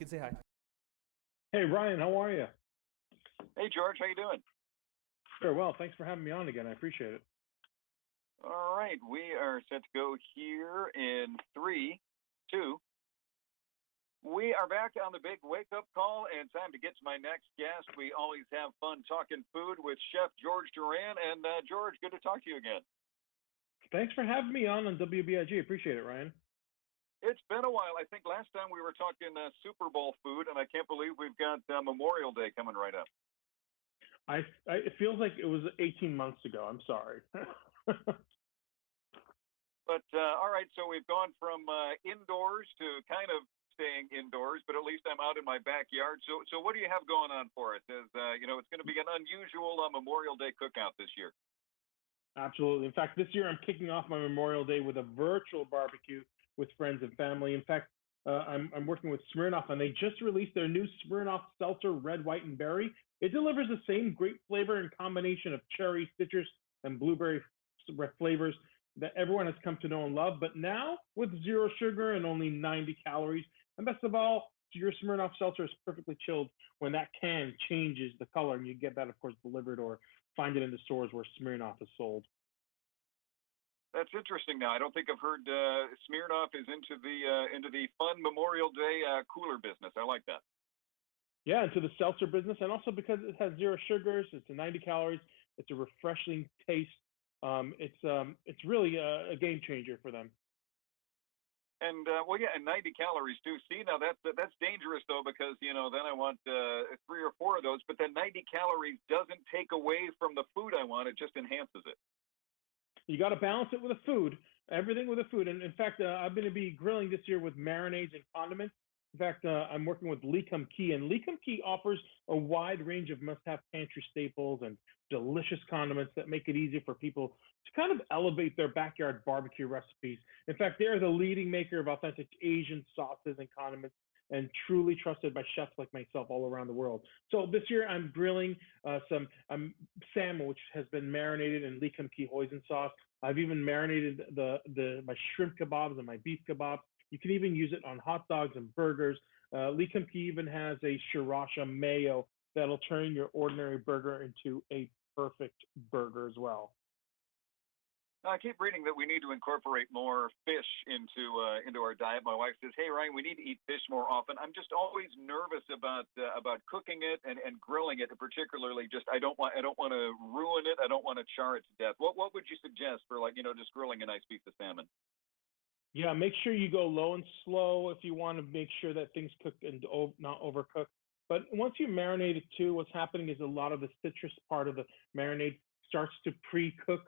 can say hi. Hey, Ryan, how are you? Hey, George, how you doing? Very well. Thanks for having me on again. I appreciate it. All right, we are set to go here in 3, 2. We are back on the big wake-up call, and time to get to my next guest. We always have fun talking food with Chef George Duran. And George, good to talk to you again. Thanks for having me on WBIG. Appreciate it, Ryan. It's been a while. I think last time we were talking Super Bowl food, and I can't believe we've got Memorial Day coming right up. It feels like it was 18 months ago. I'm sorry. But all right, so we've gone from indoors to kind of staying indoors, but at least I'm out in my backyard. So what do you have going on for us? As it's going to be an unusual Memorial Day cookout this year. Absolutely. In fact, this year I'm kicking off my Memorial Day with a virtual barbecue with friends and family. In fact, I'm working with Smirnoff, and they just released their new Smirnoff Seltzer Red, White, and Berry. It delivers the same great flavor and combination of cherry, citrus, and blueberry flavors that everyone has come to know and love, but now with 0 sugar and only 90 calories. And best of all, your Smirnoff Seltzer is perfectly chilled when that can changes the color, and you get that, of course, delivered or find it in the stores where Smirnoff is sold. That's interesting. Now, I don't think I've heard Smirnoff is into the fun Memorial Day cooler business. I like that. Yeah, into the seltzer business, and also because it has 0 sugars, it's a 90 calories, it's a refreshing taste. It's really a game changer for them. And and 90 calories too. See, now that's dangerous though, because then I want 3 or 4 of those. But then 90 calories doesn't take away from the food I want; it just enhances it. You got to balance it with the food, everything with the food. And in fact, I'm going to be grilling this year with marinades and condiments. In fact, I'm working with Kum Kee, and Kum Kee offers a wide range of must-have pantry staples and delicious condiments that make it easy for people to kind of elevate their backyard barbecue recipes. In fact, they're the leading maker of authentic Asian sauces and condiments, and truly trusted by chefs like myself all around the world. So this year I'm grilling some salmon, which has been marinated in Kum Kee hoisin sauce. I've even marinated my shrimp kebabs and my beef kebabs. You can even use it on hot dogs and burgers. Kum Kee even has a sriracha mayo that'll turn your ordinary burger into a perfect burger as well. I keep reading that we need to incorporate more fish into our diet. My wife says, "Hey, Ryan, we need to eat fish more often." I'm just always nervous about cooking it and grilling it, and particularly just I don't want to ruin it. I don't want to char it to death. What would you suggest for just grilling a nice piece of salmon? Yeah, make sure you go low and slow if you want to make sure that things cook and not overcook. But once you marinate it too, what's happening is a lot of the citrus part of the marinade starts to pre-cook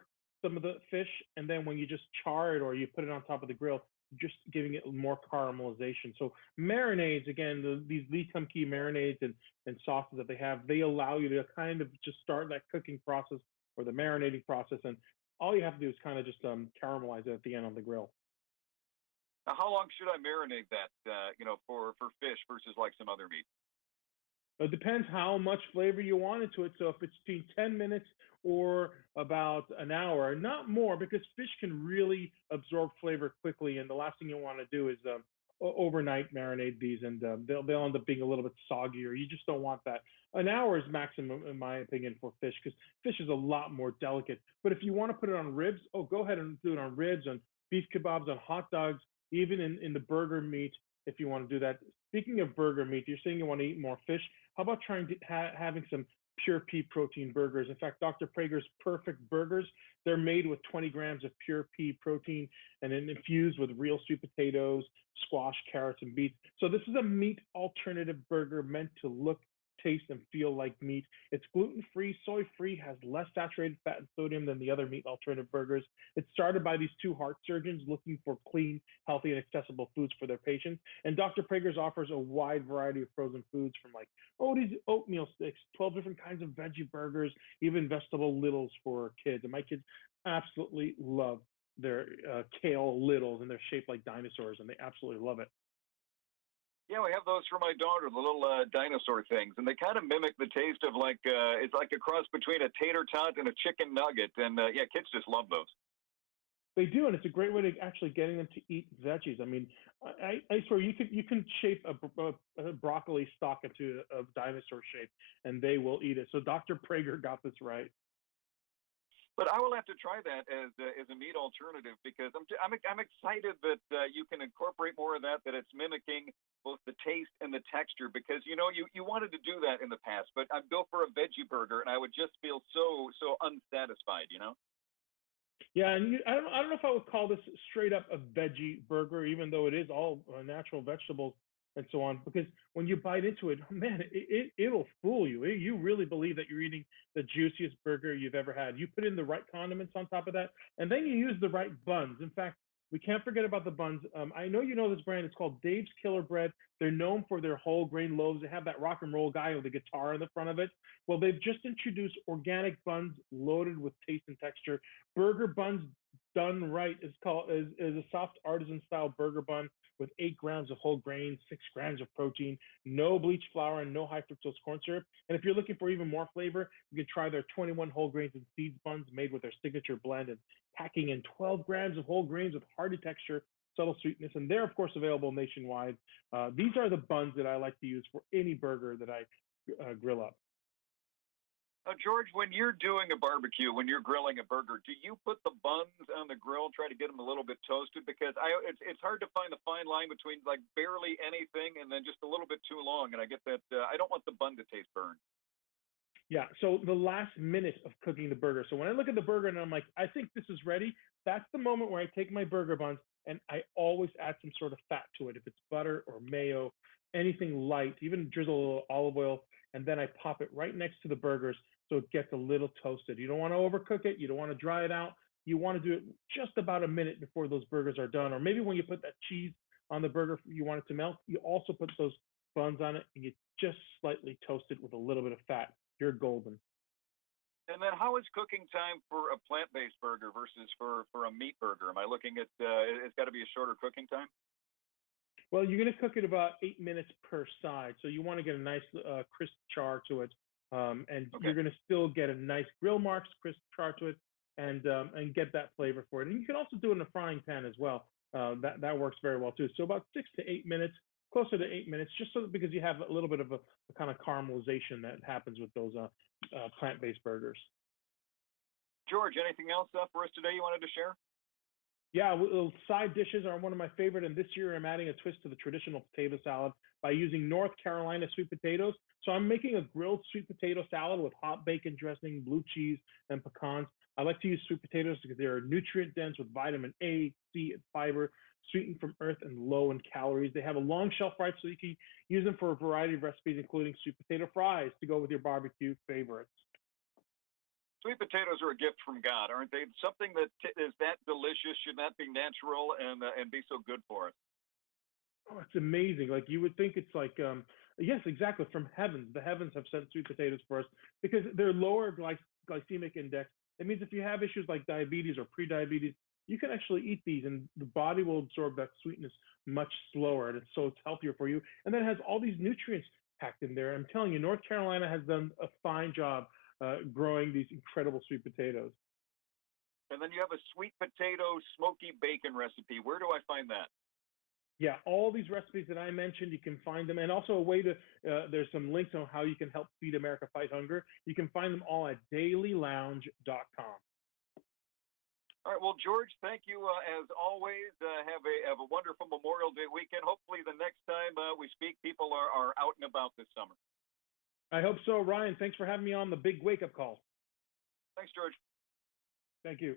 some of the fish, and then when you just char it or you put it on top of the grill, you're just giving it more caramelization. So marinades, again, these Kum Kee marinades and sauces that they have, they allow you to kind of just start that cooking process or the marinating process, and all you have to do is kind of just caramelize it at the end on the grill. Now, how long should I marinate that, for fish versus like some other meat? It depends how much flavor you want into it. So if it's between 10 minutes or about an hour, not more, because fish can really absorb flavor quickly. And the last thing you want to do is overnight marinate these, and they'll end up being a little bit soggier. You just don't want that. An hour is maximum, in my opinion, for fish, because fish is a lot more delicate. But if you want to put it on ribs, go ahead and do it on ribs, on beef kebabs, on hot dogs, even in the burger meat, if you want to do that. Speaking of burger meat, you're saying you want to eat more fish. How about trying to having some pure pea protein burgers? In fact, Dr. Praeger's Perfect Burgers, they're made with 20 grams of pure pea protein and then infused with real sweet potatoes, squash, carrots, and beets. So this is a meat alternative burger meant to look, taste, and feel like meat. It's gluten-free, soy-free, has less saturated fat and sodium than the other meat alternative burgers. It's started by these 2 heart surgeons looking for clean, healthy, and accessible foods for their patients. And Dr. Praeger's offers a wide variety of frozen foods, from like oatmeal sticks, 12 different kinds of veggie burgers, even vegetable littles for kids. And my kids absolutely love their kale littles, and they're shaped like dinosaurs, and they absolutely love it. Yeah, we have those for my daughter, the little dinosaur things, and they kind of mimic the taste of it's like a cross between a tater tot and a chicken nugget, and kids just love those. They do, and it's a great way to actually getting them to eat veggies. I mean, I swear you can shape a broccoli stalk into a dinosaur shape, and they will eat it. So Dr. Praeger got this right. But I will have to try that as a meat alternative because I'm excited that you can incorporate more of that. That it's mimicking both the taste and the texture. Because you wanted to do that in the past, but I'd go for a veggie burger and I would just feel so unsatisfied. Yeah, and I don't know if I would call this straight up a veggie burger, even though it is all natural vegetables and so on. Because when you bite into it, man, it'll fool you. You really believe that you're eating the juiciest burger you've ever had. You put in the right condiments on top of that, and then you use the right buns. In fact, we can't forget about the buns. I know you know this brand. It's called Dave's Killer Bread. They're known for their whole grain loaves. They have that rock and roll guy with the guitar in the front of it. Well, they've just introduced organic buns loaded with taste and texture. Burger buns done right is a soft artisan style burger bun with 8 grams of whole grain, 6 grams of protein, no bleached flour, and no high fructose corn syrup. And if you're looking for even more flavor, you can try their 21 whole grains and seeds buns made with their signature blend and packing in 12 grams of whole grains with hearty texture, subtle sweetness, and they're of course available nationwide. These are the buns that I like to use for any burger that I grill up. George, when you're doing a barbecue, when you're grilling a burger, do you put the buns on the grill, try to get them a little bit toasted? Because it's hard to find the fine line between like barely anything and then just a little bit too long. And I get that I don't want the bun to taste burned. Yeah, so the last minute of cooking the burger. So when I look at the burger and I'm like, I think this is ready, that's the moment where I take my burger buns and I always add some sort of fat to it. If it's butter or mayo, anything light, even drizzle a little olive oil, and then I pop it right next to the burgers so it gets a little toasted. You don't want to overcook it. You don't want to dry it out. You want to do it just about a minute before those burgers are done. Or maybe when you put that cheese on the burger, you want it to melt, you also put those buns on it and you just slightly toast it with a little bit of fat. You're golden. And then how is cooking time for a plant-based burger versus for a meat burger? Am I looking at it's got to be a shorter cooking time? Well, you're going to cook it about 8 minutes per side. So you want to get a nice crisp char to it. And Okay. you're going to still get a nice grill marks, crisp char to it, and get that flavor for it. And you can also do it in a frying pan as well. That works very well too. So about 6 to 8 minutes, closer to 8 minutes, just so because you have a little bit of a kind of caramelization that happens with those plant-based burgers. George, anything else for us today you wanted to share? Yeah, side dishes are one of my favorite, and this year I'm adding a twist to the traditional potato salad by using North Carolina sweet potatoes. So I'm making a grilled sweet potato salad with hot bacon dressing, blue cheese, and pecans. I like to use sweet potatoes because they are nutrient dense with vitamin A, C, and fiber, sweetened from earth and low in calories. They have a long shelf life, so you can use them for a variety of recipes, including sweet potato fries to go with your barbecue favorites. Sweet potatoes are a gift from God, aren't they? Something that is that delicious should not be natural and be so good for us. Oh, it's amazing. Like you would think it's like, yes, exactly, from heavens. The heavens have sent sweet potatoes for us because they're lower glycemic index. It means if you have issues like diabetes or pre-diabetes, you can actually eat these and the body will absorb that sweetness much slower. And it's healthier for you. And then it has all these nutrients packed in there. I'm telling you, North Carolina has done a fine job growing these incredible sweet potatoes. And then you have a sweet potato smoky bacon recipe. Where do I find that? Yeah, all these recipes that I mentioned, you can find them. And also a way to, there's some links on how you can help Feed America Fight Hunger. You can find them all at dailylounge.com. All right. Well, George, thank you as always. Have a wonderful Memorial Day weekend. Hopefully the next time we speak, people are out and about this summer. I hope so, Ryan. Thanks for having me on the big wake-up call. Thanks, George. Thank you.